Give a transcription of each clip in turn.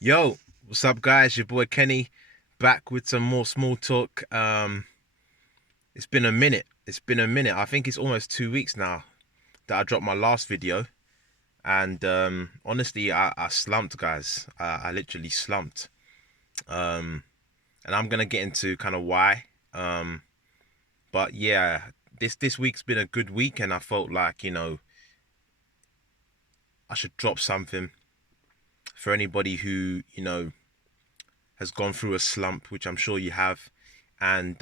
Yo, what's up, guys? Your boy Kenny back with some more small talk. It's been a minute. It's been a minute. I think it's almost 2 weeks now that I dropped my last video, and honestly, I slumped, guys. I literally slumped. Um, and I'm gonna get into kind of why. Um, but yeah, this week's been a good week, and I felt like I should drop something for anybody who has gone through a slump, which I'm sure you have, and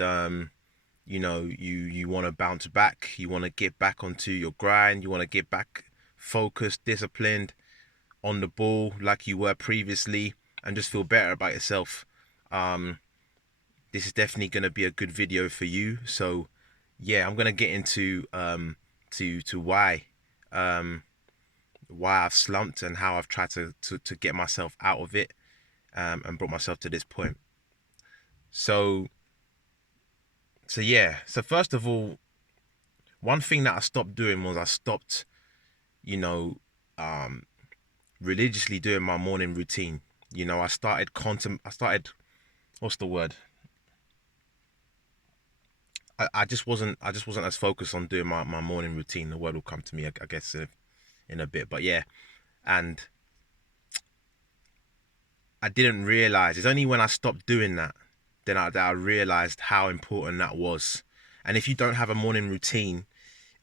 you want to bounce back, you want to get back onto your grind, you want to get back focused, disciplined, on the ball like you were previously, and just feel better about yourself. um this is definitely going to be a good video for you. So yeah, I'm going to get into to um why I've slumped and how I've tried to get myself out of it, and brought myself to this point. So yeah, so first of all, one thing that I stopped doing was I stopped, you know, um, religiously doing my morning routine. I started, what's the word? I just wasn't as focused on doing my morning routine. The word will come to me, I guess, in a bit. But yeah, and I didn't realize it's only when I stopped doing that that I realized how important that was. And if you don't have a morning routine,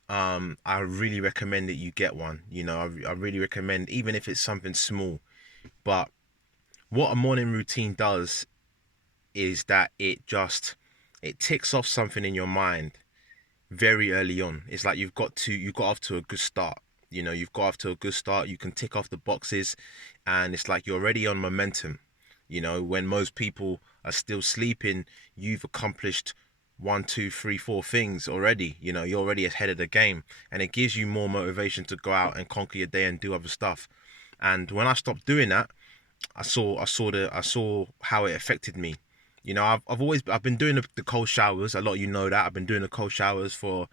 I really recommend that you get one. I really recommend, even if it's something small. But what a morning routine does is that it ticks off something in your mind very early on. It's like you got off to a good start. You've got off to a good start. You can tick off the boxes, and it's like you're already on momentum. When most people are still sleeping, you've accomplished one, two, three, four things already. You're already ahead of the game, and it gives you more motivation to go out and conquer your day and do other stuff. And when I stopped doing that, I saw how it affected me. I've been doing the cold showers. A lot of you know that I've been doing the cold showers for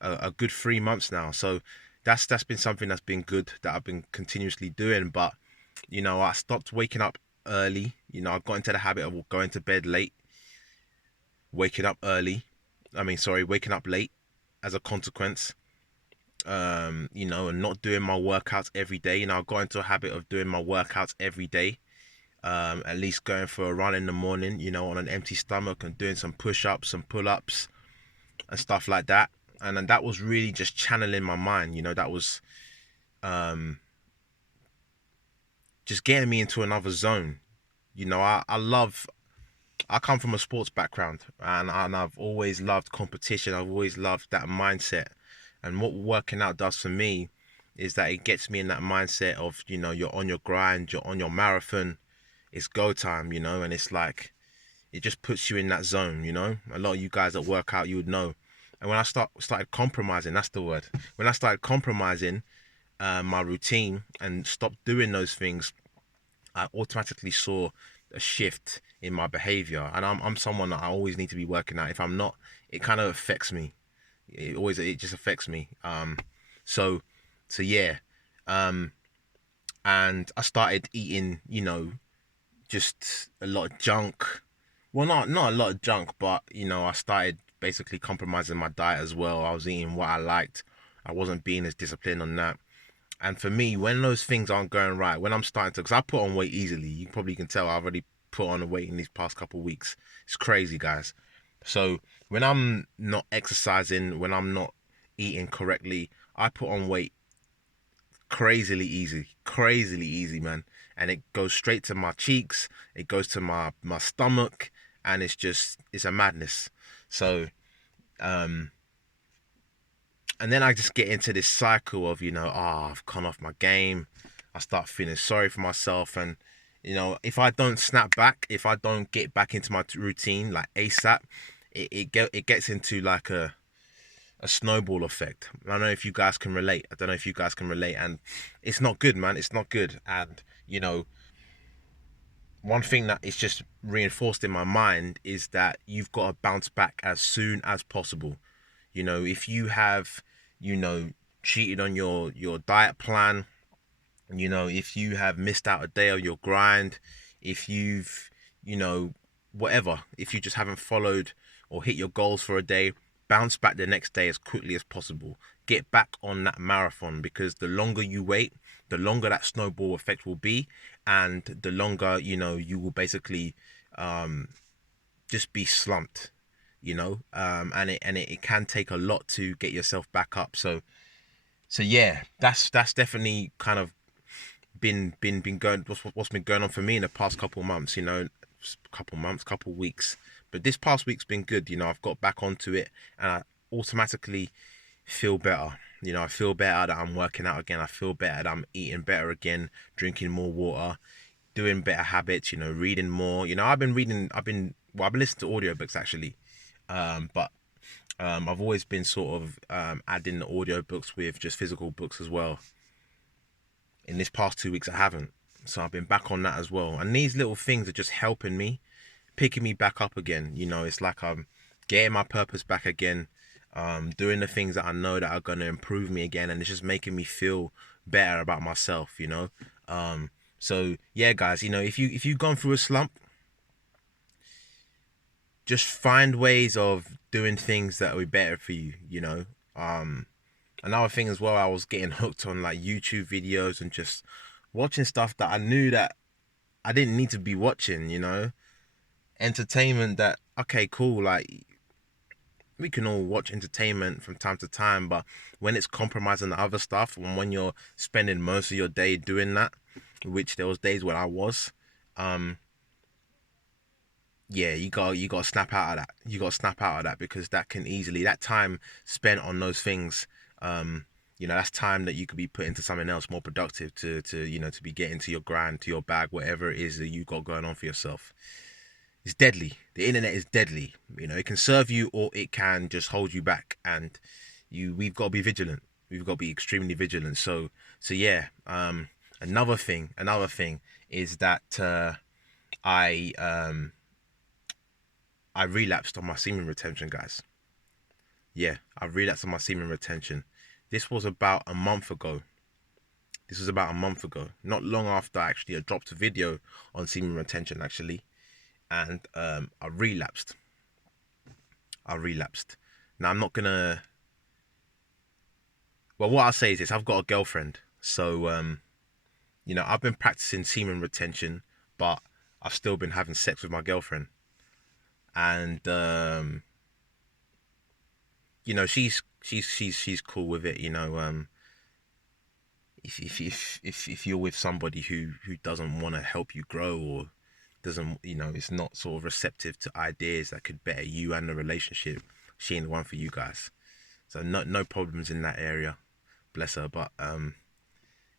a good 3 months now. So that's been something that's been good that I've been continuously doing. But I stopped waking up early. I got into the habit of going to bed late, waking up early. Waking up late as a consequence. And not doing my workouts every day. I got into a habit of doing my workouts every day, at least going for a run in the morning, on an empty stomach, and doing some push-ups, some pull-ups, and stuff like that. And then that was really just channeling my mind. That was um, just getting me into another zone. I come from a sports background, and I've always loved competition. I've always loved that mindset. And what working out does for me is that it gets me in that mindset of, you're on your grind, you're on your marathon, it's go time, and it's like it just puts you in that zone. A lot of you guys that work out, you would know. And when I started compromising, that's the word. When I started compromising my routine and stopped doing those things, I automatically saw a shift in my behavior. And I'm someone that I always need to be working out. If I'm not, it kind of affects me. It just affects me. So so yeah. Um, and I started eating, just a lot of junk. Well, not a lot of junk, but I started basically compromising my diet as well. I was eating what I liked. I wasn't being as disciplined on that. And for me, when those things aren't going right, when I'm starting to, because I put on weight easily, you probably can tell I've already put on the weight in these past couple of weeks. It's crazy, guys. So when I'm not exercising, when I'm not eating correctly, I put on weight crazily easy, man. And it goes straight to my cheeks, it goes to my stomach, and it's a madness. So um and then I just get into this cycle of, I've gone off my game. I start feeling sorry for myself, and if I don't snap back, if I don't get back into my routine like ASAP, it gets into like a snowball effect. I don't know if you guys can relate. I don't know if you guys can relate, and it's not good, man. It's not good. And one thing that is just reinforced in my mind is that you've got to bounce back as soon as possible. If you have, you know, cheated on your diet plan, You know, if you have missed out a day of your grind, if you've, you know, whatever, if you just haven't followed or hit your goals for a day, bounce back the next day as quickly as possible. Get back on that marathon, because the longer you wait, the longer that snowball effect will be, and the longer, you know, you will basically just be slumped, you know, and it can take a lot to get yourself back up. So yeah, that's definitely kind of been going, what's been going on for me in the past couple months, you know, couple weeks. But this past week's been good, you know. I've got back onto it, and I automatically feel better. You know, I feel better that I'm working out again. I feel better that I'm eating better again, drinking more water, doing better habits, you know, reading more. You know, I've been listening to audiobooks actually. But I've always been sort of adding the audiobooks with just physical books as well. In this past 2 weeks I haven't. So I've been back on that as well. And these little things are just helping me, picking me back up again. You know, it's like I'm getting my purpose back again, doing the things that I know that are going to improve me again. And it's just making me feel better about myself, you know. So yeah, guys, you know, if you've gone through a slump, just find ways of doing things that will be better for you, you know. Another thing as well, I was getting hooked on like YouTube videos and just watching stuff that I knew that I didn't need to be watching, you know. Entertainment that, okay, cool, like we can all watch entertainment from time to time, but when it's compromising the other stuff, and when you're spending most of your day doing that, which there was days when I was, um, yeah, you got to snap out of that. You got to snap out of that, because that can easily, that time spent on those things, um, you know, that's time that you could be put into something else more productive, to you know, to be getting to your grind, to your bag, whatever it is that you got going on for yourself. It's deadly. The internet is deadly. You know, it can serve you or it can just hold you back, and we've got to be vigilant. We've got to be extremely vigilant. So yeah. Another thing is that I I relapsed on my semen retention, guys. Yeah, I relapsed on my semen retention. This was about a month ago. This was about a month ago. Not long after actually I dropped a video on semen retention actually, and I relapsed. I relapsed. Now I'm not gonna. Well, what I'll say is this: I've got a girlfriend, so you know, I've been practicing semen retention, but I've still been having sex with my girlfriend, and you know, she's cool with it. You know, if you're with somebody who doesn't want to help you grow, or doesn't, you know, is not sort of receptive to ideas that could better you and the relationship, she ain't the one for you guys. So no problems in that area, bless her.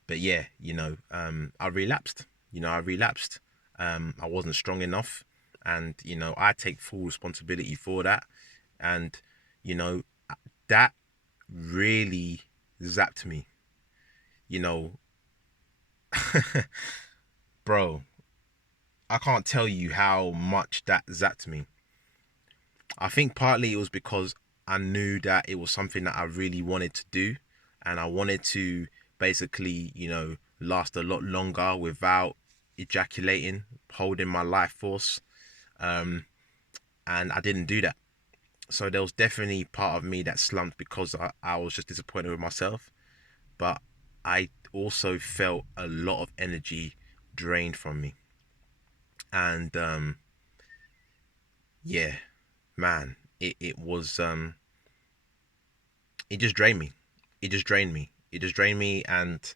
But yeah, you know, I relapsed. You know, I relapsed. I wasn't strong enough, and you know, I take full responsibility for that. And you know, that really zapped me. You know, bro, I can't tell you how much that zapped me. I think partly it was because I knew that it was something that I really wanted to do, and I wanted to basically, you know, last a lot longer without ejaculating, holding my life force, um, and I didn't do that. So there was definitely part of me that slumped, because I was just disappointed with myself, but I also felt a lot of energy drained from me, and yeah, man, it was it just drained me. It just drained me. It just drained me, and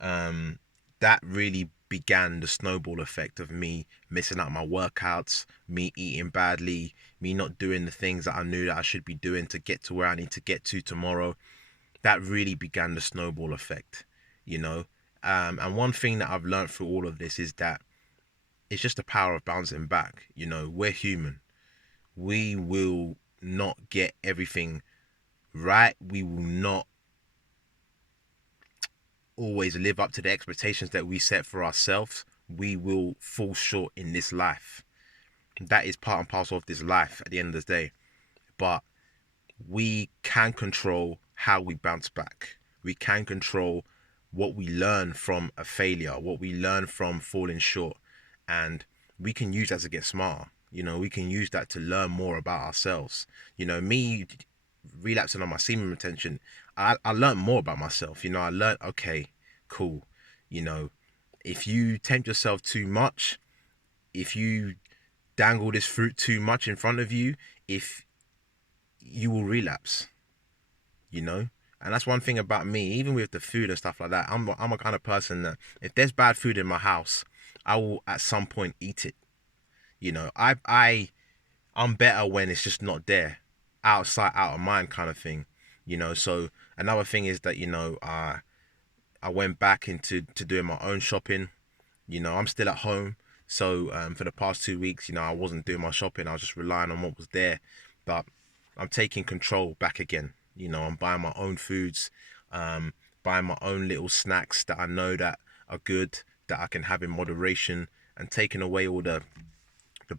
um, that really began the snowball effect of me missing out my workouts, me eating badly, me not doing the things that I knew that I should be doing to get to where I need to get to tomorrow. That really began the snowball effect, you know. And one thing that I've learned through all of this is that it's just the power of bouncing back. You know, we're human. We will not get everything right. We will not always live up to the expectations that we set for ourselves. We will fall short in this life. That is part and parcel of this life at the end of the day. But we can control how we bounce back. We can control what we learn from a failure, what we learn from falling short, and we can use that to get smarter. You know, we can use that to learn more about ourselves. You know, me relapsing on my semen retention, I learned more about myself. You know, I learned, okay, cool. You know, if you tempt yourself too much, if you dangle this fruit too much in front of you, if you will relapse, you know. And that's one thing about me, even with the food and stuff like that. I'm a kind of person that if there's bad food in my house, I will at some point eat it. You know, I'm better when it's just not there, out of sight, out of mind kind of thing. You know, so another thing is that, you know, I went back into to doing my own shopping. You know, I'm still at home, so for the past 2 weeks, you know, I wasn't doing my shopping. I was just relying on what was there, but I'm taking control back again. You know, I'm buying my own foods, um, buying my own little snacks that I know that are good, that I can have in moderation, and taking away all the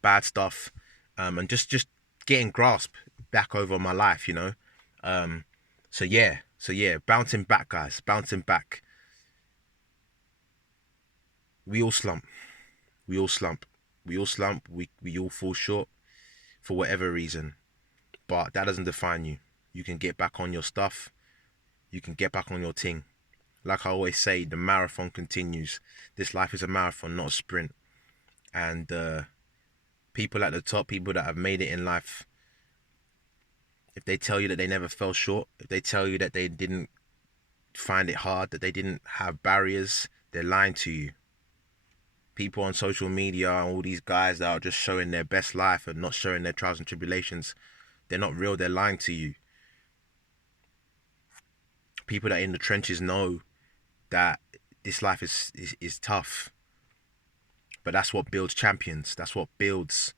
bad stuff, and just getting grasp back over my life. You know, um, so yeah, bouncing back, guys, bouncing back. We all slump. We all slump. We all slump. We all fall short for whatever reason. But that doesn't define you. You can get back on your stuff. You can get back on your ting. Like I always say, the marathon continues. This life is a marathon, not a sprint. And people at the top, people that have made it in life, if they tell you that they never fell short, if they tell you that they didn't find it hard, that they didn't have barriers, they're lying to you. People on social media and all these guys that are just showing their best life and not showing their trials and tribulations, they're not real, they're lying to you. People that are in the trenches know that this life is tough, but that's what builds champions. That's what builds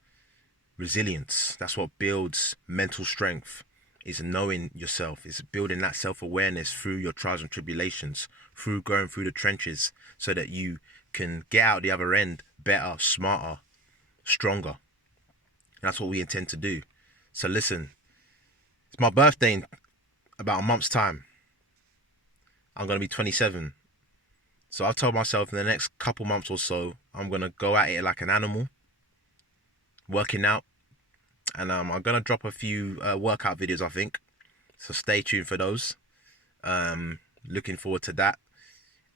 resilience. That's what builds mental strength, is knowing yourself, is building that self-awareness through your trials and tribulations, through going through the trenches, so that you can get out the other end better, smarter, stronger. And that's what we intend to do. So listen, it's my birthday in about a month's time. I'm going to be 27. So I've told myself in the next couple months or so, I'm going to go at it like an animal, working out. And I'm going to drop a few workout videos, I think. So stay tuned for those. Looking forward to that.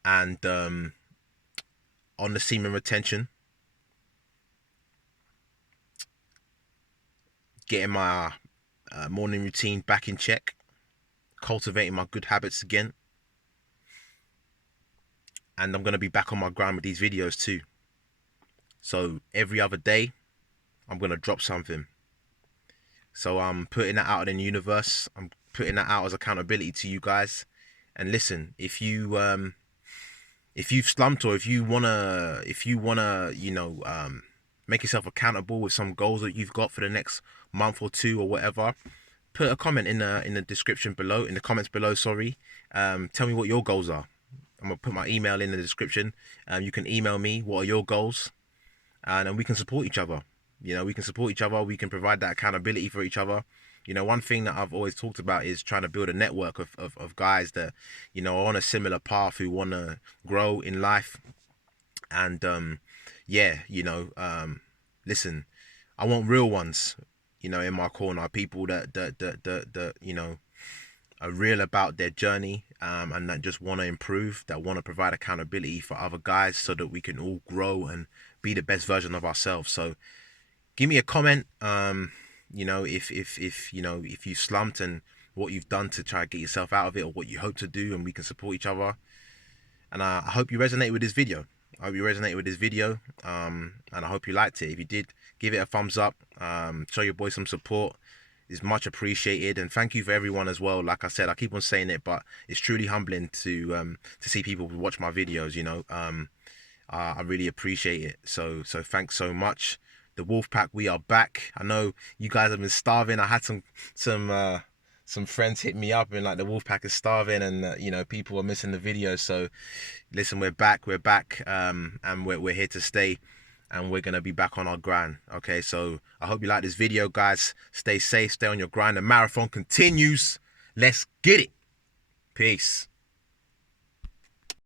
And on the semen retention, getting my morning routine back in check, cultivating my good habits again. And I'm going to be back on my grind with these videos too. So every other day, I'm going to drop something. So I'm putting that out in the universe. I'm putting that out as accountability to you guys. And listen, if you've slumped, or if you wanna, you know, make yourself accountable with some goals that you've got for the next month or two or whatever, put a comment in the description below, in the comments below. Sorry, tell me what your goals are. I'm gonna put my email in the description. You can email me what are your goals, and then we can support each other. You know, we can support each other. We can provide that accountability for each other. You know, one thing that I've always talked about is trying to build a network of guys that, you know, are on a similar path, who want to grow in life. And yeah, you know, listen, I want real ones, you know, in my corner. People that you know, are real about their journey, and that just want to improve, that want to provide accountability for other guys, so that we can all grow and be the best version of ourselves. So give me a comment, you know, if you know, if you slumped and what you've done to try to get yourself out of it, or what you hope to do, and we can support each other. And I hope you resonate with this video. I hope you resonate with this video, and I hope you liked it. If you did, give it a thumbs up. Show your boy some support. It's much appreciated, and thank you for everyone as well. Like I said, I keep on saying it, but it's truly humbling to see people watch my videos. You know, I really appreciate it. So thanks so much. The Wolfpack, we are back. I know you guys have been starving. I had some friends hit me up and like, the Wolfpack is starving, and you know, people are missing the videos. So listen, we're back, and we're here to stay, and we're gonna be back on our grind. Okay, so I hope you like this video, guys. Stay safe, stay on your grind. The marathon continues. Let's get it. Peace.